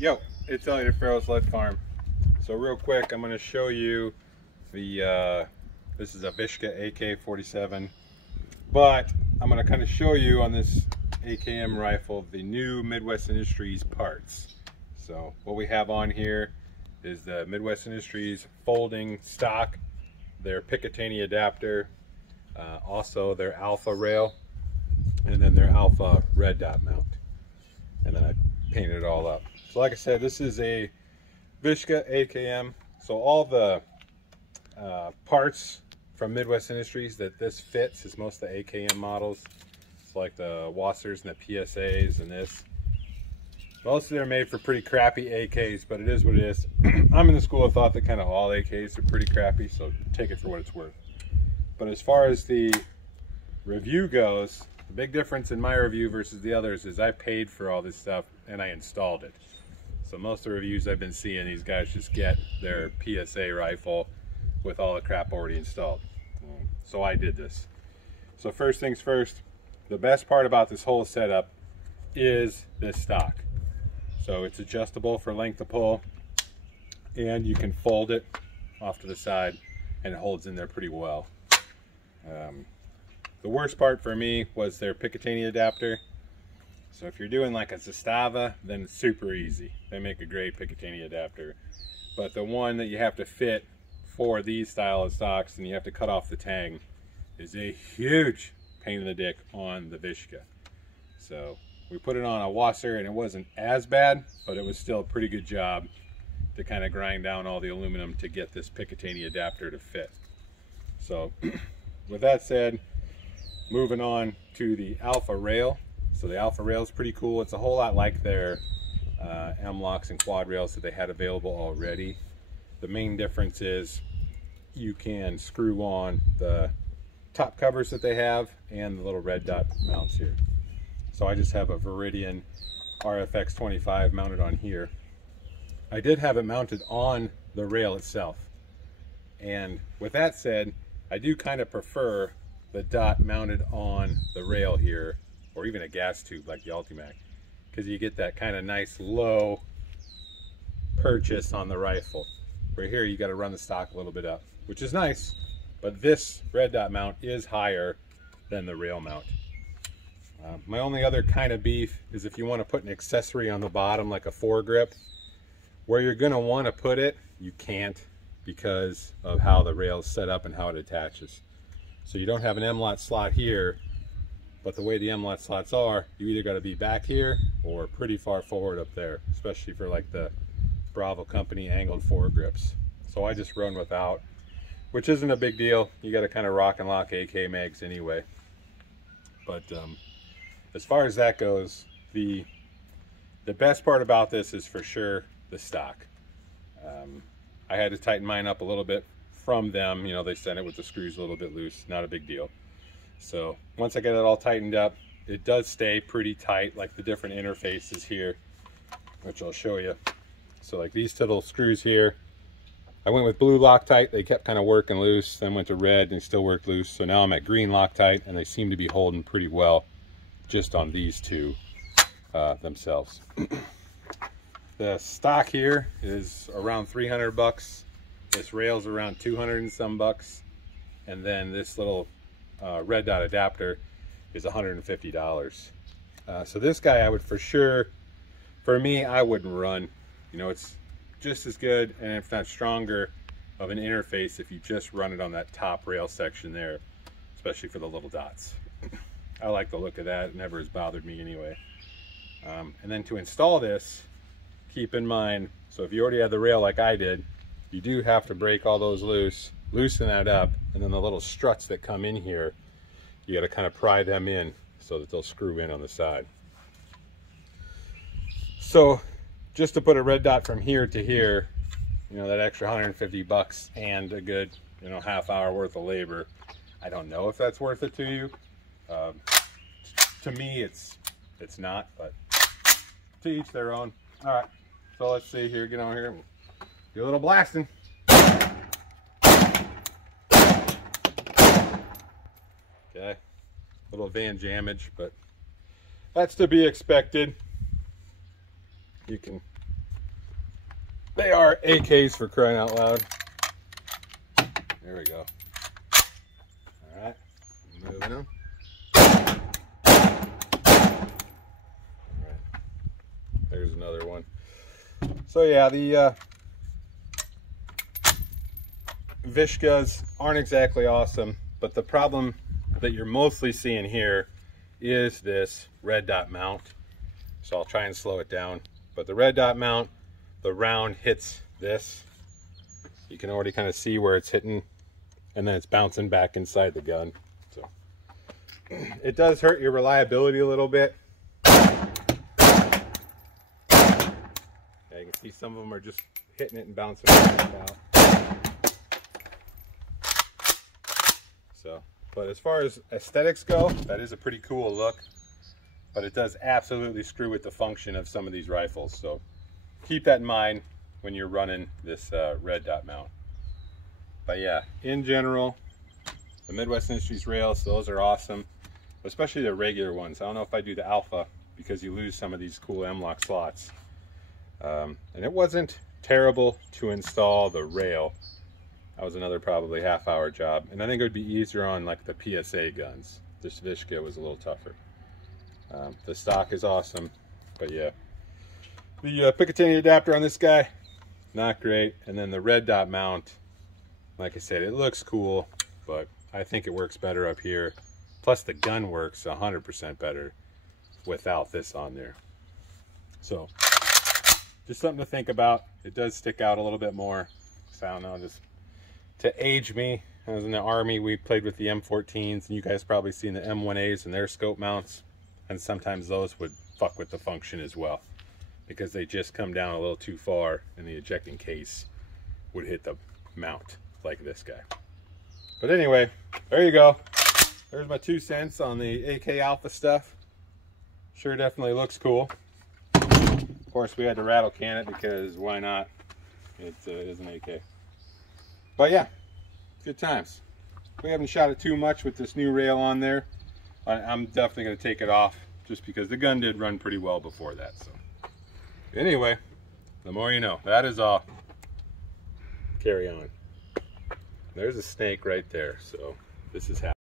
Yo, it's Elliot at Farro's Lead Farm. So real quick, I'm going to show you the, this is a Vishka AK-47, but I'm going to kind of show you on this AKM rifle the new Midwest Industries parts. So what we have on here is the Midwest Industries folding stock, their picatinny adapter, also their alpha rail, and then their alpha red dot mount. And then I painted it all up. So like I said, this is a Vishka AKM. So all the parts from Midwest Industries that this fits is most of the AKM models. It's like the Wassers and the PSAs and this. Most of them are made for pretty crappy AKs, but it is what it is. I'm in the school of thought that kind of all AKs are pretty crappy, so take it for what it's worth. But as far as the review goes, the big difference in my review versus the others is I paid for all this stuff and I installed it. So most of the reviews I've been seeing, these guys just get their PSA rifle with all the crap already installed. So I did this. So first things first, the best part about this whole setup is this stock. So it's adjustable for length of pull, and you can fold it off to the side and it holds in there pretty well. The worst part for me was their picatinny adapter. So if you're doing like a Zastava, then it's super easy. They make a great picatinny adapter. But the one that you have to fit for these style of stocks and you have to cut off the tang is a huge pain in the dick on the Vishka. So we put it on a Wasser and it wasn't as bad, but it was still a pretty good job to kind of grind down all the aluminum to get this picatinny adapter to fit. So with that said, moving on to the alpha rail. So the alpha rail is pretty cool. It's a whole lot like their M-locks and quad rails that they had available already. The main difference is you can screw on the top covers that they have and the little red dot mounts here. So I just have a Veridian RFX 25 mounted on here. I did have it mounted on the rail itself. And with that said, I do kind of prefer the dot mounted on the rail here, or even a gas tube like the Ultimac, because you get that kind of nice low purchase on the rifle. Right here you got to run the stock a little bit up, which is nice, but this red dot mount is higher than the rail mount. My only other kind of beef is if you want to put an accessory on the bottom like a foregrip, where you're going to want to put it, you can't because of how the rail is set up and how it attaches. So you don't have an M-lot slot here, but the way the M-lot slots are, you either got to be back here or pretty far forward up there, especially for like the Bravo Company angled foregrips. So I just run without, which isn't a big deal. You got to kind of rock and lock AK mags anyway. But as far as that goes, the best part about this is for sure the stock. I had to tighten mine up a little bit from them. You know, they sent it with the screws a little bit loose, not a big deal. So once I get it all tightened up, it does stay pretty tight, like the different interfaces here, which I'll show you. So like these little screws here, I went with blue Loctite. They kept kind of working loose, then went to red and still worked loose. So now I'm at green Loctite and they seem to be holding pretty well just on these two themselves. The stock here is around 300 bucks. This rail's around 200 and some bucks. And then this little red dot adapter is $150. So this guy I would for sure, for me, I wouldn't run. You know, it's just as good and if not stronger of an interface if you just run it on that top rail section there, especially for the little dots. I like the look of that. It never has bothered me anyway. And then to install this, keep in mind, so if you already have the rail like I did, you do have to break all those loose, loosen that up, and then the little struts that come in here, you got to kind of pry them in so that they'll screw in on the side. So just to put a red dot from here to here, you know, that extra 150 bucks and a good, you know, half hour worth of labor, I don't know if that's worth it to you. To me, it's not, but to each their own. All right, so let's see here, get on here, do a little blasting. Okay, little van jammage, but that's to be expected. You can They are AKs for crying out loud. There we go. All right, moving on. All right, there's another one. So yeah, the Vishkas aren't exactly awesome, but the problem that you're mostly seeing here is this red dot mount. So I'll try and slow it down. But the red dot mount, the round hits this. You can already kind of see where it's hitting, and then it's bouncing back inside the gun. So it does hurt your reliability a little bit. Yeah, you can see some of them are just hitting it and bouncing back out. So, but as far as aesthetics go, that is a pretty cool look, but it does absolutely screw with the function of some of these rifles. So keep that in mind when you're running this red dot mount. But yeah, in general, the Midwest Industries rails, those are awesome, especially the regular ones. I don't know if I do the Alpha because you lose some of these cool M-LOK slots. And it wasn't terrible to install the rail. That was another probably half-hour job, and I think it would be easier on like the PSA guns. This Vishka was a little tougher. The stock is awesome, but yeah, the Picatinny adapter on this guy, not great. And then the red dot mount, like I said, it looks cool, but I think it works better up here. Plus the gun works 100% better without this on there. So just something to think about. It does stick out a little bit more. So I don't know, just to age me, I was in the Army, we played with the M14s, and you guys probably seen the M1As and their scope mounts, and sometimes those would fuck with the function as well, because they just come down a little too far, and the ejecting case would hit the mount, like this guy. But anyway, there you go. There's my 2 cents on the AK Alpha stuff. Sure definitely looks cool. Of course, we had to rattle can it, because why not? It is an AK. But yeah, good times. We haven't shot it too much with this new rail on there. I'm definitely going to take it off just because the gun did run pretty well before that. So anyway, the more you know. That is all. Carry on. There's a snake right there. So this is happening.